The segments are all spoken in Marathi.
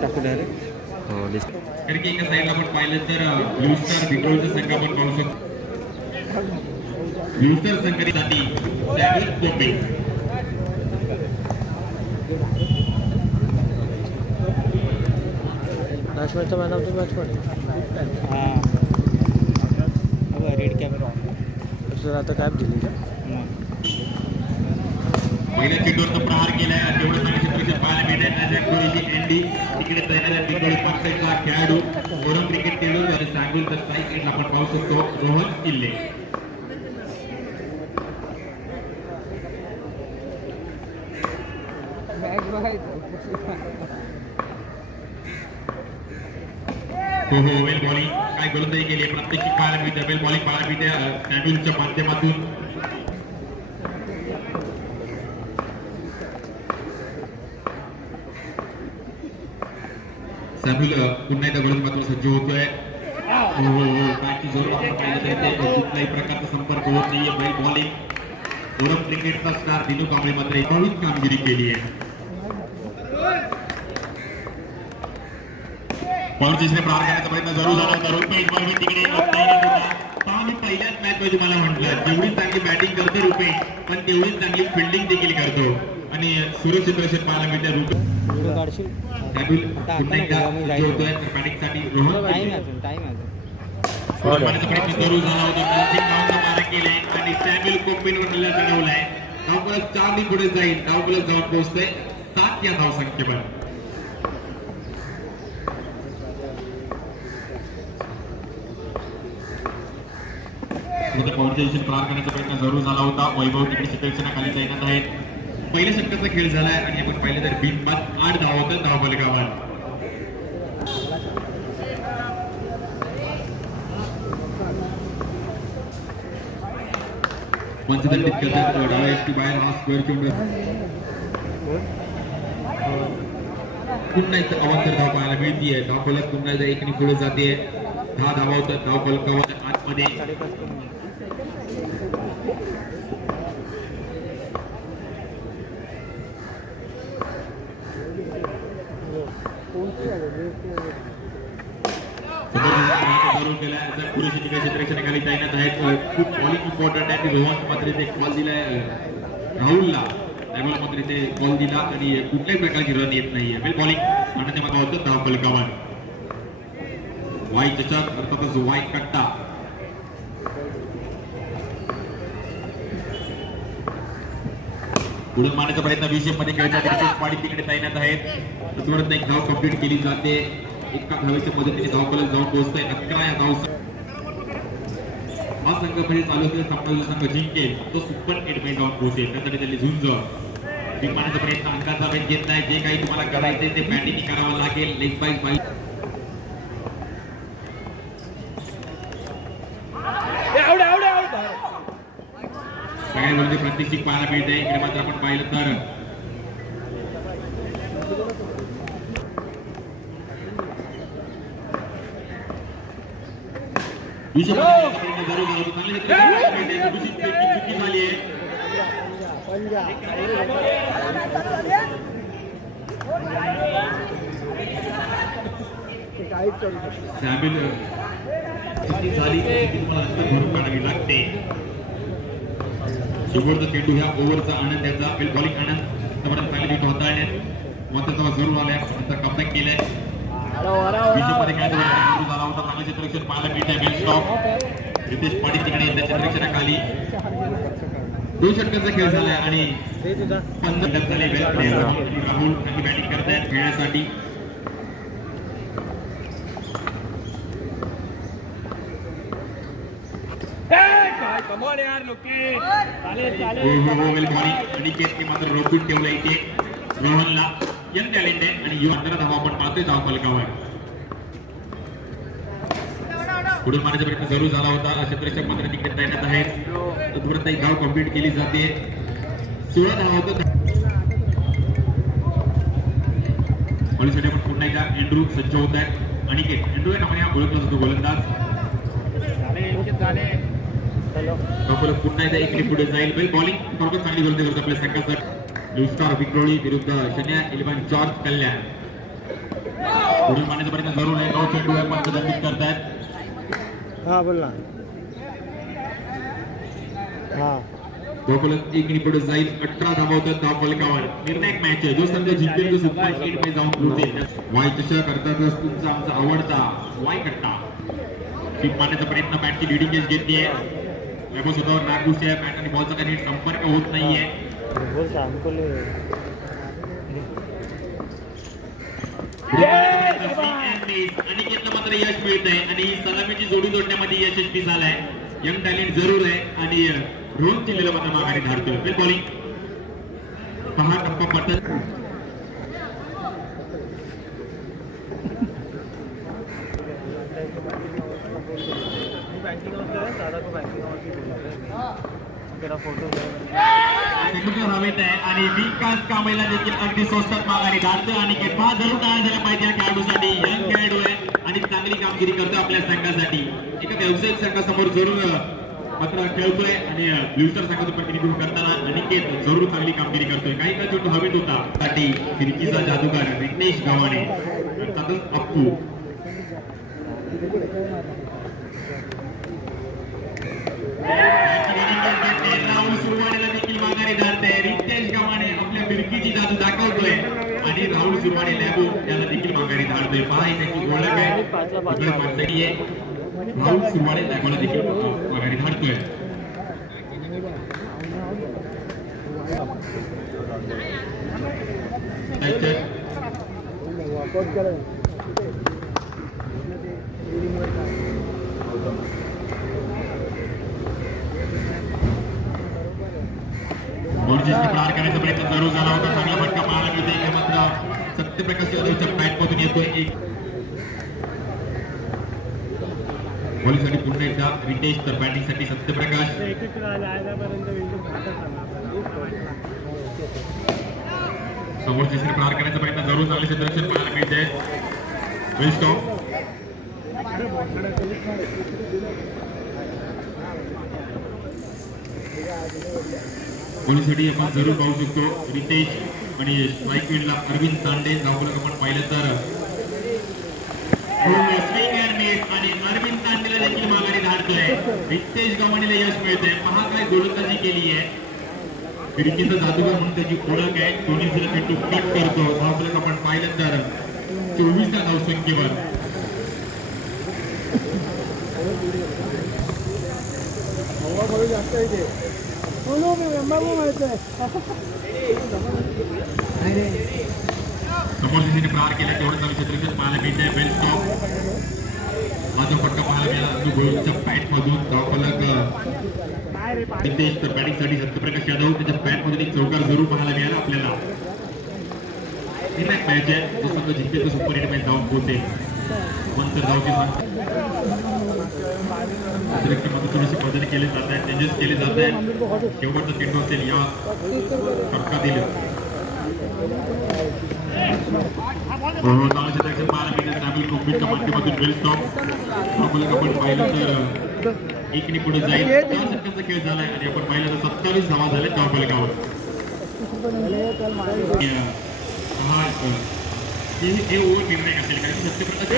टाकू डायरेक्ट. हो लिस्ट. कारण की एका साईडला आपण पाहिलं तर ब्लू स्टार बिकोलचा संघ आपण पाहू शकतो. ब्लू स्टार संघासाठी सॅम्युअल कोपे. लास्ट मॅचचा मॅन ऑफ द मॅच पण हां रेड कॅमेरा सर आता काय दिली का पहिल्या चेंडूवर प्रहार केलाय. तेवढं चांगले क्षेत्रक्षण पाहायला मिळत एंडी तिकडे तैनात बिकोली पक्षाचा खेळाडू ओरम क्रिकेट खेळून सांगून तर स्ट्राईक आपण पाहू शकतो रोहन किल्ले. हो वेल बॉलिंग काय गोलंदाजी केली प्रत्येकी पाहायला मिळते. वेल बॉलिंग पाहायला मिळते सॅम्युअलच्या माध्यमातून. सॅम्युअल पुन्हा एकदा गोलंदाज मात्र सज्ज होतोय. बॅटची जोर आपण पाहिलं तर ते कुठल्याही प्रकारचा संपर्क होत नाहीये. वेल बॉलिंग ओरम क्रिकेटचा स्टार दिनू कांबळे मात्र एकावीत कामगिरी केली आहे. पॉलिटिक्सने प्रहार करण्याचा प्रयत्न जरूर झाला होता. रुपेश बॉलिंग तिकडे मी पहिल्याच मॅच मध्ये तुम्हाला म्हटलं जेवढी चांगली बॅटिंग करतो रुपेश पण तेवढीच चांगली फिल्डिंग देखील करतो आणि सुरक्षित दर्शन पाहायला मिळते. बॅटिंगसाठी रोहन प्रयत्न जरूर झाला होता. मारा केले आणि सॅम्युअल कोपेनवर हल्ला चढवलाय. धावफलक 4 पुढे जाईल. धावफलक जाऊन पोहोचतोय 7 या धावसंख्येवर. कॉन्व्हर्सेशन प्रहार करण्याचा प्रयत्न जरूर झाला होता. वैभव तिकडे क्षेत्ररक्षणाखाली तैनात आहेत. पहिल्या षटकाचा खेळ झालाय आणि आपण पाहिलं तर बिनबाद 8 धावा होतात धावफलकावर. पंचदंडित करतात डाव्या बाहेर हा स्क्वेअर चेंडू पुन्हा एक अवांतर धाव पाहायला मिळतीये. धावफलक पुन्हा एकदा 1 पुढे जाते. 10 धावा होतात धावफलकावर. आतमध्ये क्षेत्ररक्षणाखाली तैनात आहेत. खूप बॉलिंग इम्पॉर्टंट आहे. रोहन मात्र इथे कॉल दिलाय राहुलला. राहुल मात्र इथे कॉल दिला आणि कुठल्याही प्रकारची रन येत नाहीये. वेल बॉलिंग आनंद मात्र होतं धावफलकावर. वाई चषक अर्थातच वाई कट्टा. पुढे मारण्याचा प्रयत्न 20 मध्ये खेळतात. पाडी तिकडे तैनात आहेत. तुरंत एक धाव कंप्लीट केली जाते. एका धावेच्या मदतीने धावफलक जाऊन पोहोचतोय 11 या धाव. हा संघ मध्ये चालू असलेला सामना जो संघ जिंकेल तो सुपर 8 मध्ये जाऊन पोहोचेल. त्यासाठी त्यांनी झुंज जिंकण्याचा प्रयत्न अंकाचा वेध घेत नाही. जे काही तुम्हाला करायचे ते बॅटिंग करावं लागेल. लेग बाय सगळ्या म्हणजे प्रत्येक पाहायला मिळते. इकडे मात्र आपण पाहिलं तर लागते. शेवटचा चेंडू ह्या ओव्हरचा आनंद त्याचा बॉलिंग आनंद चांगली हाताळण्यात मात्र तेव्हा जरूर आलाय. नंतर कमबॅक केलाय. मध्ये काय झाला होता. चांगले क्षेत्ररक्षण पाहायला मिळते. वेल स्टॉप रितेश पाटील तिकडे त्या क्षेत्ररक्षणाखाली 2 षटकांचा खेळ झालाय आणि 15 झाले. राहुल चांगली बॅटिंग करतायत खेळण्यासाठी. मात्र रोखून ठेवलं इथे रोहनला यंग टॅलेंट आहे आणि 15 धावा आपण पाहतोय धावफलकावर. पुढे मारण्याचा प्रयत्न जरूर झाला होता. क्षेत्ररक्षक मात्र तिकडे तैनात आहेत. तुरंत एक धाव कंप्लीट केली जाते. 16 धावा होतात. बॉलिंगसाठी आपण पुन्हा एकदा एंड्रू सज्ज होत आहेत. अनिकेत एंड्रू आहे नावाने हा ओळखला जातो गोलंदाज. पुन्हा एकदा इकडे पुढे जाईल. बॉलिंग चांगली गोलंदाजी करतो आपल्या संघासाठी. ब्लू स्टार विक्रोळी विरुद्ध शन्या 11 जॉर्ज कल्याण. पुढील मान्यता प्रयत्न जरूर आहे. 9 चेंडू आहे पंच दंडित करतायत. हां बोल ना. हां गोकुलत एक पुढे जाईल. 18 धावतात धाव फलकावर. निर्णायक मॅच आहे. जो संघ जिंकेल तो सुपर 8 मध्ये जाऊन पोहोचेल. वाय चषक करतातच तुमचा आमचा आवडता वाय कट्टा. टीम मारण्याचा प्रयत्न बॅटची लिडिंग एज घेतलीये. वैभव स्वतःवर नागूस आहे. बॅट आणि बॉलचा काही नीट संपर्क होत नाहीये. बोल सांग बोल. अनिकेतला मात्र यश मिळतंय आणि सलामीची जोडी जोडण्यामध्ये यशस्वी झालाय. यंग टॅलेंट जरूर आहे आणि रोहन चिल्लेला मात्र माघारी धाडतोय. वेल बॉलिंग 6 टप्पा पटत. हवेत आहे आणि विकास कामेला देखील अगदी स्वस्तात माघारी धाडतोय. आणि पहा जरूर टाळ्या झाल्या पाहिजे या खेळाडूसाठी. यंग खेळाडू आहे आणि चांगली कामगिरी करतोय आपल्या संघासाठी. एका व्यावसायिक संघासमोर जरूर मात्र खेळतोय आणि ब्ल्यूस्टर संघाचं प्रतिनिधित्व करताना अनिकेत जरूर चांगली कामगिरी करतोय. काही काळ चेंडू हवेत होता साठी फिरकीचा जादूगार विघ्नेश गव्हाणे अर्थातच अप्पू. राहुल सुरवाडेला देखील माघारी धाडतंय. रितेश गव्हाणे आपल्या फिरकीची जादू दाखवतोय आणि राहुल सुरवाडे लॅबो याला देखील माघारी धाडतोय. पहा ही त्याची ओळख आहे. राहुल सुरवाडे लॅबोला देखील माघारी धाडतोय. प्रहार करण्याचा प्रयत्न जरूर झाला होता. चांगला फटका पाहायला मिळते. मात्र सत्यप्रकाश यादवच्या बॅट मधून येतोय एक बॉलिंगसाठी पुन्हा एकदा रितेश तर बॅटिंगसाठी सत्यप्रकाश. समोरचे प्रहार करण्याचा प्रयत्न जरूर चांगले क्षेत्ररक्षण पाहायला मिळते. वेल स्टॉप. बॉलिंगसाठी आपण जरूर पाहू शकतो रितेश आणि स्ट्राईक विंडला अरविंद तांडे. धावफलक आपण पाहिलं तर स्विंग अँड मिस आणि अरविंद तांडेला देखील माघारी धाडतोय. रितेश गव्हाणेला यश मिळतंय. पहा काय गोलंदाजी केली आहे. फिरकीचा जादूगार म्हणून त्याची ओळख आहे. दोन्ही चेंडू कट करतो. धावफलक आपण पाहिलं तर 24 धावसंख्येवर. समोरच्या प्रहार केला तेवढं चांगलं क्षेत्ररक्षण पाहायला मिळते. वेल स्टॉप. माझा फटका पाहायला मिळाला गोलच्या बॅट मधून. धावफलक रितेश तर बॅटिंगसाठी सत्यप्रकाश यादव. त्याच्या बॅट मधून एक चौकार जरूर पाहायला मिळाला आपल्याला. निर्णायक मॅच आहे. जो संघ जिंकेल तो सुपर 8 मध्ये जाऊन पोहोचेल. नंतर धावची थोडेसे बदल केले जात आहेत. चेंजेस केले जात आहेत. शेवटचा चेंडू असेल या फटकातील माध्यमातून वेल स्टॉप. आपण पाहिलं तर एकने पुढे जाईल. 4 षटकांचा खेळ झालाय आणि आपण पाहिलं तर 27 धावा झाल्या धावफलकावर. हे ओव्हर निर्णय असेल कारण सत्यप्रकाश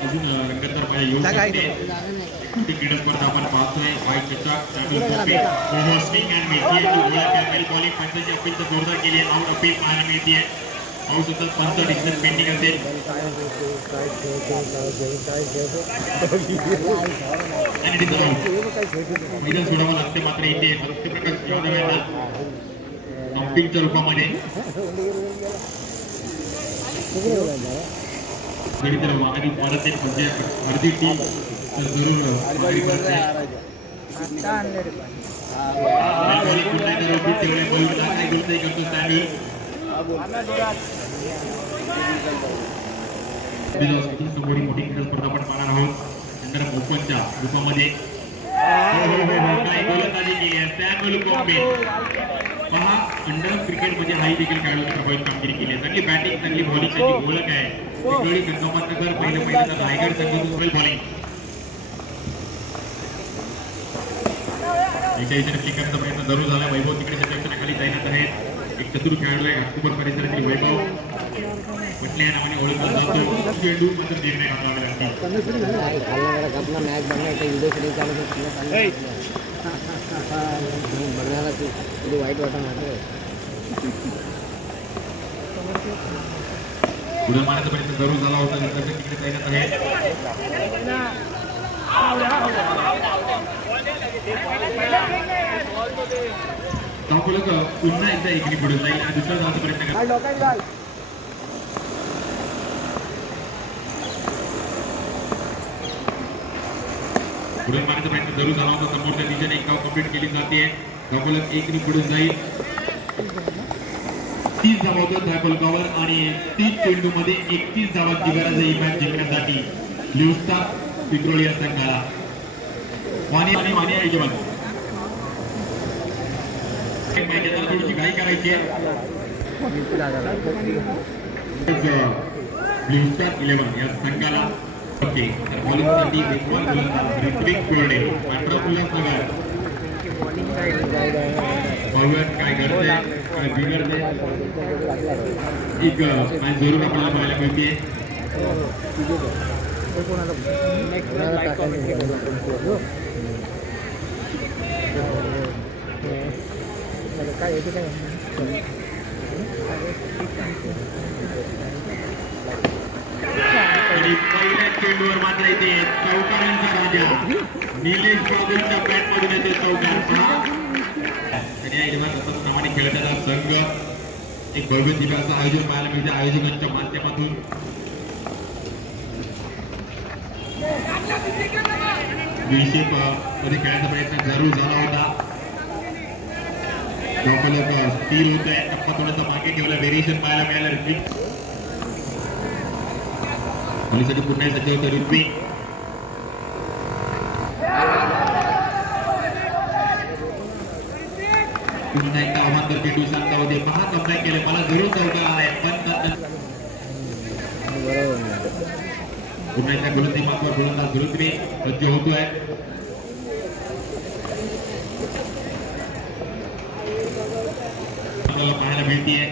अजून रंगतदार पाहिजे येऊ शकते. क्रीडा स्पर्धा आपण पाहतोय. बॉलिंग पंचाची अपील तर जोरदार केली आहे. आउट अपील पाहायला मिळते. पाहू शकतात पंच डिसिजन पेंडिंग असेल. मैदान सोडावं लागते मात्र इथे सत्यप्रकाश यादव यांना अपीलच्या रूपामध्ये तर माघारी परत एक म्हणजे अर्धी टीम तर जरूर माघारी करते. समोरील मोठी क्रीडा स्पर्धा आपण पाहणार आहोत. नंतर ओपनच्या रूपामध्ये काय गोलंदाजी केली आहे सॅम्युअल कॉम्बे. पहा अंडर क्रिकेट मध्ये हाही देखील खेळाडूंनी प्रभावित कामगिरी केली आहे. चांगली बॅटिंग चांगली बॉलिंग त्याची ओळख आहे. वेगवेगळी गंगामातनगर पहिलं तर रायगड संघातून वेल बॉलिंग 81 करण्याचा प्रयत्न जरूर झाला. वैभव तिकडे निरीक्षणाखाली तैनात आहेत. एक चतुर खेळाडू आहे ऑक्टोबर परिसरातील वैभव पटले या नावाने ओळखला जातो. चेंडू मात्र निर्णय घालावा लागतो. मॅच बघण्याला तू वाईट वाटत नाही. पुढे मारण्याचा प्रयत्न जरूर झाला होता. नंतर तिकडे तैनात आहे. धावफलक पुन्हा एकदा एकीने पुढे जाईल आणि दुसरा धावाचा प्रयत्न करा. पुढे मारण्याचा प्रयत्न जरूर झाला होता. समोरच्या दिशेने एक धाव कंप्लीट केली जाते. धावफलक एकने पुढे जाईल. 30 धावा होत्या धावफलकावर आणि 30 चेंडूमध्ये 31 धावांची गरज आहे ही मॅच जिंकण्यासाठी ब्लू स्टार पिंपरोळी या संघाला. वाणी आहे यजमान. थोडीशी घाई करायची आहे. ब्लू स्टार 11 या संघाला ओके तर बॉलिंगसाठी वेगवान गोलंदाज ऋत्विक कोरडे, पांढरा उल्हासनगर. पाहूयात काय घडतंय काय बिघडतंय. एक मॅच जरूर आपल्याला पाहायला मिळते. काय येते काय आणि पहिल्या चेंडूवर मात्र येते चौकारांचा राजा निलेश बाबूंच्या बॅट मधून येते चौकार. आणि या यजमान प्रमाणे खेळताना संघ एक भव्य दिव्याचं आयोजन पाहायला मिळते आयोजकांच्या माध्यमातून. विशेष मध्ये खेळण्याचा प्रयत्न जरूर झाला होता. स्थिर होत आहे. टप्पा थोडासा मागे ठेवला. व्हेरिएशन पाहायला मिळालं. ऋत्विक साठी पुन्हा सज्ज होतं ऋत्विक. पुन्हा एकदा आव्हान तर चेंडू सांगता होते. पहा कमबॅक केले. मला जरूर चौकार आलाय पण पुन्हा एकदा गोलंदाजी मागवर गोलंदाज ऋत्विक सज्ज होतोय. आपल्याला पाहायला मिळतीये.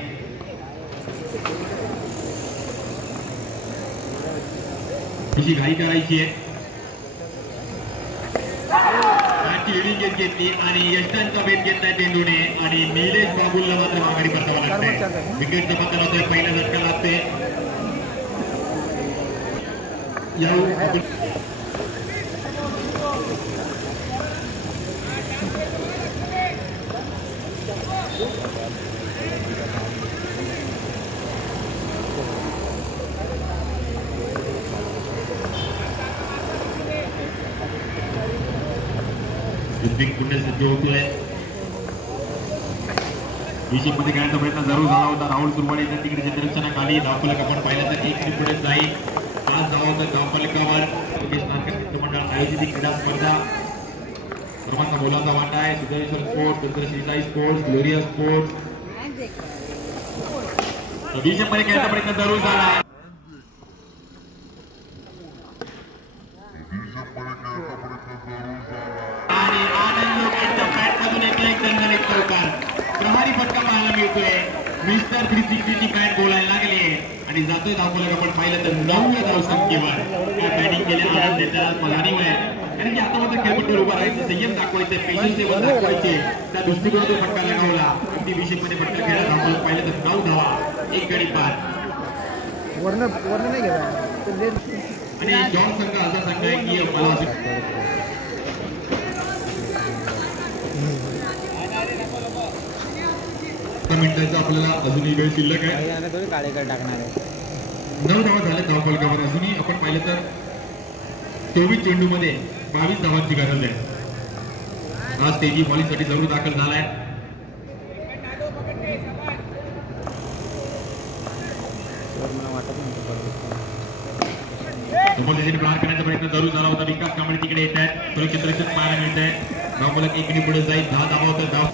कशी घाई करायची आहे. लिडिंग घेतली आणि यष्टांचा भेद घेतलाय चेंडूने आणि निलेश बाबूलला मात्र माघारी परतावा लागतंय. विकेटचा पतन होतोय. पहिला झटका लागते. ऋत्विक पुन्हा सज्ज होतोय. मध्ये खेळण्याचा प्रयत्न जरूर झाला होता. राहुल सुरवाडे यांच्या तिकडे क्षेत्ररक्षणाखाली धावफलक आपण पाहिलं तर एक पुढे जाईल. 5 धावा होत्या धावफलकावर. मंडळ आयोजित क्रीडा स्पर्धा सर्वांचा मोलाचा वाटा आहे. सिद्धेश्वर स्पोर्ट्स, नंतर श्रीसाई स्पोर्ट्स, ग्लोरिया स्पोर्ट्स. मध्ये खेळण्याचा प्रयत्न जरूर झाला. आणि आनंद लोकांच्या बॅट मधून एक दणदणीत चौकार. प्रभारी फटका पाहायला मिळतोय. मिस्टर 360 ची बॅट बोलायला लागली आणि जातोय धावफलक आपण पाहिलं तर 9व्या धावसंख्येवर काय बॅटिंग केले. आनंद देताना जाणीव आहे. कारण की आता मात्र खेळपट्टीवर उभा राहायचं, संयम दाखवायचे, पेशन्स लेवल दाखवायचे. त्या दृष्टिकोनातून फटका लगावला. अगदी विशेषमध्ये फटका खेळला. धावफलक पाहिलं तर 9 धावा, 1 गडी बाद. वर्ण नाही घेता. आणि जॉन संघ असा संघ आहे की मला मिनिटांचा आपल्याला अजूनही वेळ शिल्लक आहे. 9 धावा झाल्या धावफलकावर. अजूनही आपण पाहिलं तर 24 चेंडू मध्ये 22 धावांची गरज आहे. आज तेजी बॉलिंगसाठी जरूर दाखल झालाय. समोर दिशेने प्रहार करण्याचा प्रयत्न जरूर झाला होता. विकास कांबळे तिकडे येत आहेत. सुरक्षित रक्षण पाहायला मिळत आहे. धावफलक एकीने पुढे जाईल. 10 धावा होतात. धाव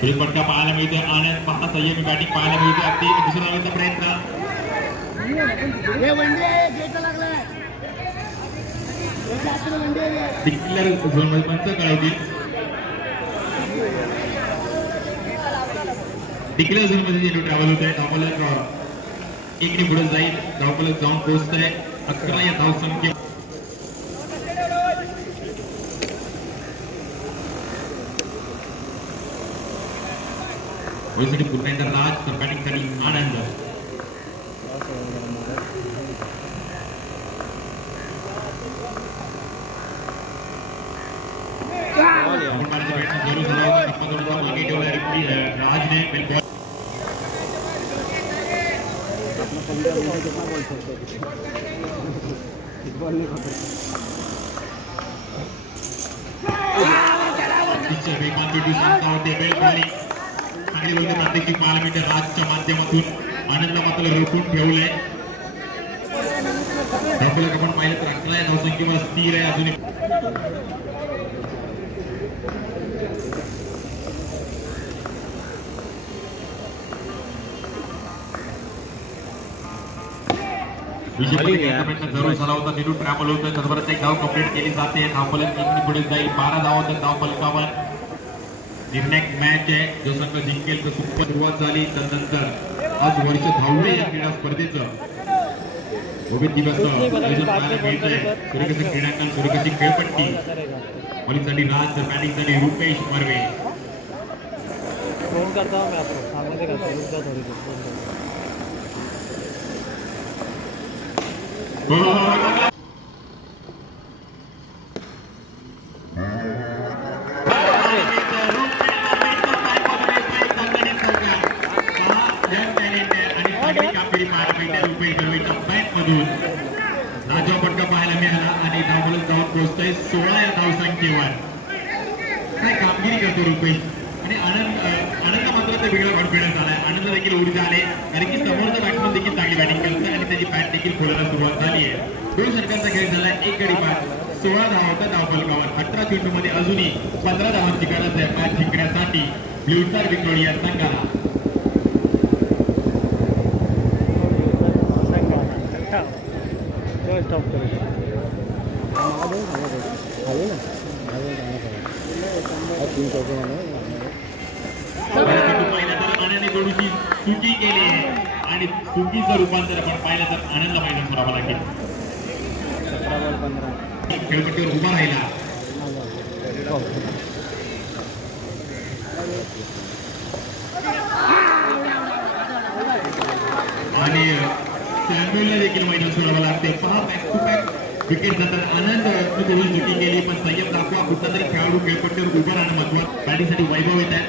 पुढील फटका पाहायला मिळते आनंद पहा संयमी बॅटिंग पाहायला मिळते अगदी दुसऱ्या धावेचा प्रयत्न डिक्लेअर झोन मध्ये पंच कळवतील डिक्लेअर झोन मध्ये चेंडू ट्रॅव्हल होत आहे धावफलक एकने पुढे जाईल धावफलक जाऊन पोहोचत आहे 11 या धावसंख्ये साठी पुन्हा एकदा राज तर बॅटिंग साठी आनंद राजने प्रात्यक्षिक पाहायला मिळते राजच्या माध्यमातून आनंद मात्र रोखून ठेवलंय धावफलक आपण पाहिलं तर 11 या धावसंख्येवर स्थिर आहे अजून जरूर झाला होता निरू ट्रॅव्हल होतं तसबरच एक धाव कंप्लीट केली जाते धावफलक पुढे जाईल 12 धाव होतात धावफलकावर निर्णायक मॅच आहे जो संघ जिंकेल तर सुपर सुरुवात झाली त्यानंतर आज वर्ष धावले या क्रीडा स्पर्धेचं भव्य दिवस सूर्यकसी क्रीडांगण सूर्यकसी खेळपट्टी बॉलिंगसाठी राज तर बॅटिंगसाठी रुपेश मर्वे फोन करता हूँ मैं आपको सामने से करता हूँ थोड़ी देर राजा फटका पाहायला मिळाला आणि धावफलक जाऊन पोहोचतोय 16 या धावसंख्येवर काय कामगिरी करतो रुपेश आणि आनंद मात्र ते वेगळा कॉन्फिडन्स आलाय आनंद देखील ऊर्जा आले कारण की समोरचा बॅट्समन देखील चांगली बॅटिंग करतोय आणि त्याची बॅट देखील खोलायला सुरुवात झाली आहे दोन षटकांचा खेळ झालाय एक गडी बाद 16 धावा होत्या धावफलकावर 18 चेंडूमध्ये अजूनही 15 धावांची गरज आहे मॅच जिंकण्यासाठी ब्लू स्टार विक्टोरी या संघाला स्टॉप करेगा थोडीशी चुकी केली आहे आणि चुकीचं रूपांतर आपण पाहिलं तर आनंद मैदान करावं लागेल खेळपट्टीवर उभा राहिला आणि सॅम्युअलला देखील मैदान सोडावं लागते पहा बॅक टू बॅक विकेट जातात आनंद थोडी चुकी केली पण संयम दाखवा कुठला तरी खेळाडू खेळपट्टीवर उभा राहणं महत्वाचं बॅटिंगसाठी वैभव येत आहे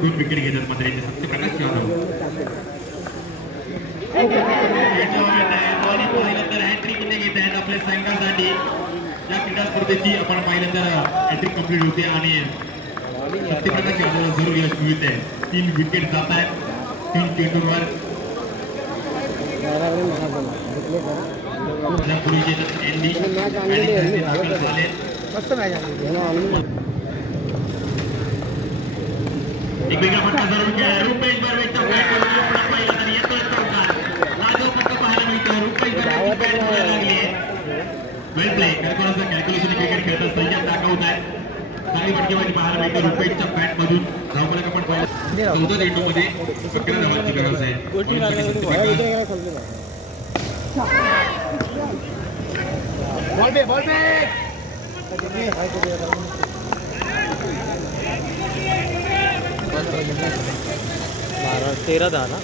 दोन विकेट घेतात मात्र याचे सत्यप्रकाश यादव पाहिलं तर हॅट्रिक किती घेत आहेत आपल्या संघासाठी या क्रीडा स्पर्धेची आपण पाहिलं तर हॅट्रिक कंप्लीट होते आणि सत्यप्रकाश यादवला जरूर यश मिळते 3 विकेट जात आहेत 3 चेंडूंवर एक वेगळा फटका जरूर रुपेश बर्वेच्या बॅटवर पाहिलं तर येतोय चौकार लाजो फटका पाहायला मिळतो रुपेश बर्वेची बॅट बोलायला लागली वेल प्ले कॅल्क्युलेशन क्रिकेट खेळतात संयम दाखवत आहे चांगली फटकेबाजी पाहायला मिळते रुपेशच्या बॅट मधून धावफलक आपण पाहिलं 14 चेंडूमध्ये 11 धावांची गरज आहे बॉल पे 13 था ना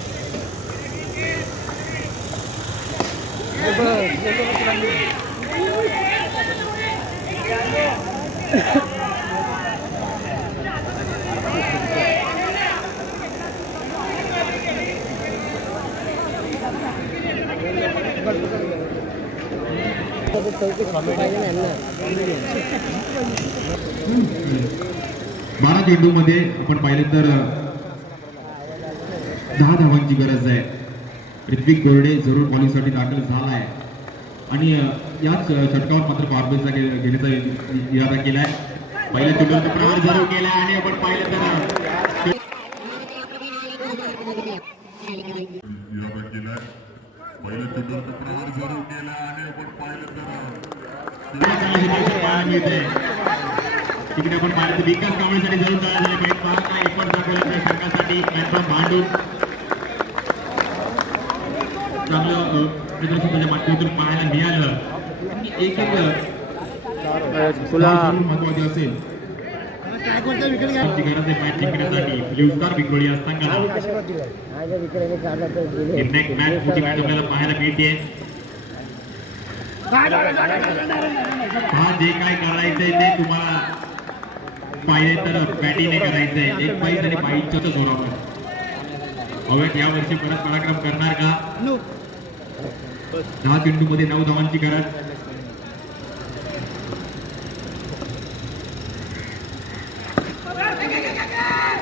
बारा चेंडू मध्ये आपण पाहिलं तर 10 धावांची गरज आहे ऋत्विक गोरडे जरूर बॉलिंगसाठी दाखल झाला आहे आणि याच षटकावर मात्र कॉर्बेसचा घेण्याचा इरादा केलाय. पहिल्या चेंडूवर प्रहार जरूर केला आणि आपण पाहिलं तर तिकडे आपण पाहिलं विकास कांबळेसाठी जरूर तयार झाले पाहिजे. पहा काय एफर्ट दाखवला त्या संघासाठी मॅच भांडून चांगलं प्रदर्शन त्याच्या माध्यमातून पाहायला मिळालं. एक महत्वाचे असेल गरज आहे मॅच जिंकण्यासाठी ब्ल्यूस्टार विक्रोळी या संघाला नेक्स्ट मॅच मोठी मॅच आपल्याला पाहायला मिळते. हा जे काय करायचंय ते तुम्हाला पाहिजे तर बॅटिंग करायचंय. एक पाहिजे आणि बाईकच्या जोरावर अवैध या वर्षी परत पराक्रम करणार का? 10 चेंडूमध्ये 9 धावांची गरज.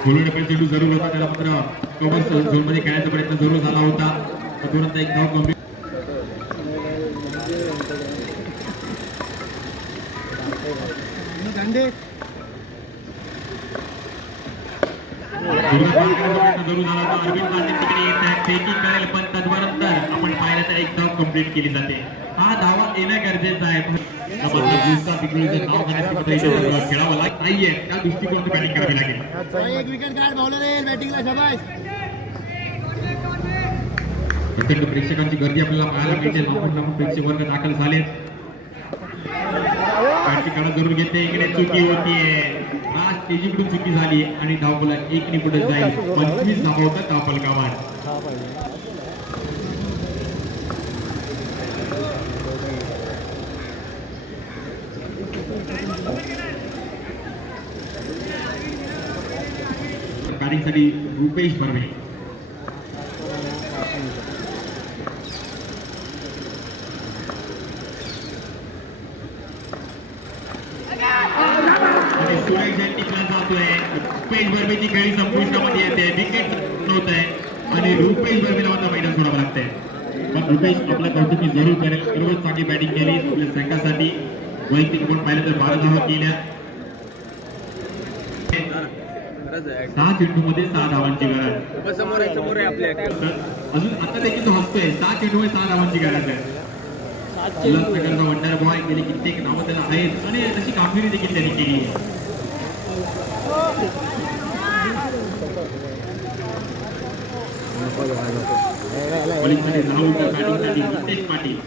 बोलून चेंडू जरूर होता त्याला मात्र कव्हर झोन मध्ये खेळण्याचा प्रयत्न जरूर झाला होता. तुरंत एक धाव गंभीर जरूर झाला होता. अरविंद पाटील तिकडे येत आहे फेकी करेल पण तदनंतर आपण पाहिलं तर एक धाव कंप्लीट केली जाते. हा धावा येणं गरजेचं आहे. खेळावं लागत नाहीये त्या दृष्टिकोनातून बॅटिंग करावी लागेल. एक विकेट काढ बॉलर बॅटिंगला शाबास. प्रचंड प्रेक्षकांची गर्दी आपल्याला पाहायला मिळते. लांबून प्रेक्षक वर्ग दाखल झाले. बॅटिंग जरूर घेते. इकडे चुकी होतीये. राज तेजीकडून चुकी झाली आणि धावफलक 1 ने पुढे जाईल. 25 धावा होतात धावफलकावर. बॅटिंगसाठी रुपेश बर्वे रुपेश बर्वेची खेळी संपुष्टामध्ये येते. विकेट नव्हत आहे आणि रुपेश बर्वेला मात्र मैदान सोडावं लागतंय. पण रुपेश आपल्या कौतुकी जरूर करेल. सर्वच चांगली बॅटिंग केली आपल्या संघासाठी. वैयक्तिक आपण पाहिलं तर 12 धावा केल्या. 6 चेंडूमध्ये 6 धावांची गरज. अजून आता देखील तो हसतोय. 6 चेंडूमध्ये 6 धावांची गरज आहे. उल्हासनगरचा वंडर बॉय गेले कित्येक नावं त्याला आहेत आणि तशी कामगिरी देखील त्यांनी केली आहे. रितेश पाटील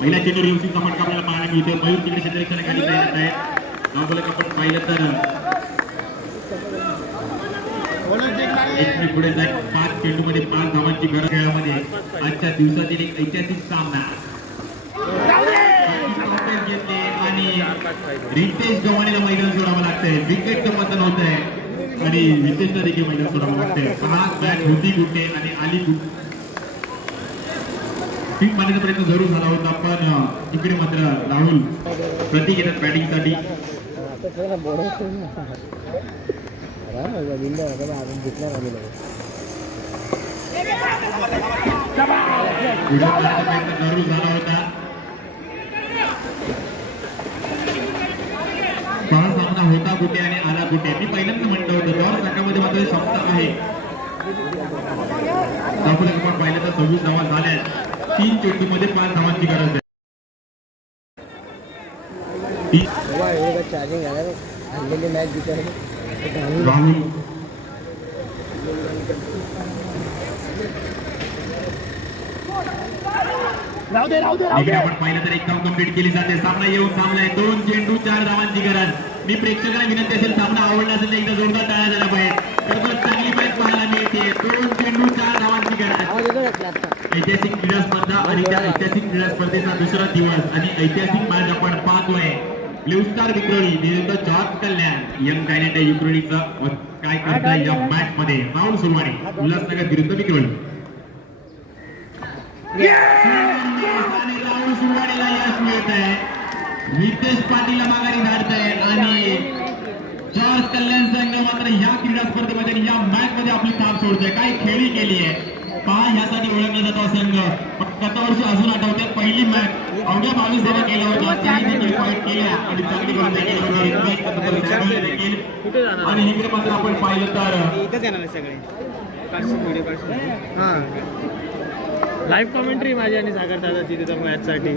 पहिल्या चेंडूवर युवतीचा फटका आपल्याला पाहायला मिळतो. मयूर तिकडे क्षेत्ररक्षणाखाली तयार आहे. धावफलक आपण पाहिलं तर एक पुढे जाईल. 5 चेंडूमध्ये 5 धावांची गरज. खेळामध्ये आजच्या दिवसातील एक ऐतिहासिक सामना घेतले आणि रितेश गव्हाणेला मैदान सोडावं लागतंय. विकेटचं पतन होत आहे आणि रितेशला देखील मैदान सोडावं लागतंय. हा बॅट होती कुठे आणि आली कुठे पीक मारण्याचा प्रयत्न जरूर झाला होता पण इकडे मात्र राहुल प्रतीक येतात बॅटिंगसाठी. प्रयत्न जरूर झाला होता. हा सामना होता कुठे आणि आला कुठे. मी पहिल्यांदा म्हटलं होतं जॉर्ज संघामध्ये मात्र क्षमता आहे. आपण पाहिलं तर 26 धावा झाल्या. 3 चेंडूमध्ये 5 धावांची गरज आहे. राहुल आपण पाहिलं तर 1 धाव कंप्लीट केली जाते. सामना येऊन थांबलाय. 2 चेंडू 4 धावांची गरज. मी प्रेक्षकांना विनंती असेल सामना आवडला असेल तर एकदा जोरदार टाळ्या झाला पाहिजे. तर चांगली मॅच पाहायला मिळते. 2 चेंडू 4 धावांची गरज. ऐतिहासिक क्रीडा स्पर्धा आणि त्या ऐतिहासिक क्रीडा स्पर्धेचा दुसरा दिवस आणि ऐतिहासिक मॅच आपण पाहतोय. ब्लू स्टार विक्रोळी विरुद्ध जॉर्ज कल्याण. यंग टॅलेंट आहे विक्रोळीचं. काय करताय या मॅच मध्ये? राहुल सुरवाणी उल्हासनगर विरुद्ध विक्रोळी. राहुल सुरवाणीला यश मिळत आहे. रितेश पाटीलला माघारी धाडत आहे आणि जॉर्ज कल्याण संघ मात्र या क्रीडा स्पर्धेमध्ये या मॅच मध्ये आपली काम सोडतोय. काय खेळी केली आहे. पहा यासाठी ओळखला जातो संघ. पण गत वर्षी अजून आठवते पहिली मॅच अवघ्या 22 धावा केल्या होत्या, त्यांनी पॉईंट केल्या आणि चांगली गोलंदाजी केली. कुठे जाणार आणि इकडे मात्र आपण पाहिलं तर इथंच येणार आहे सगळे लाईव्ह कॉमेंट्री माझी आणि सागर दादाची तिथं मॅचसाठी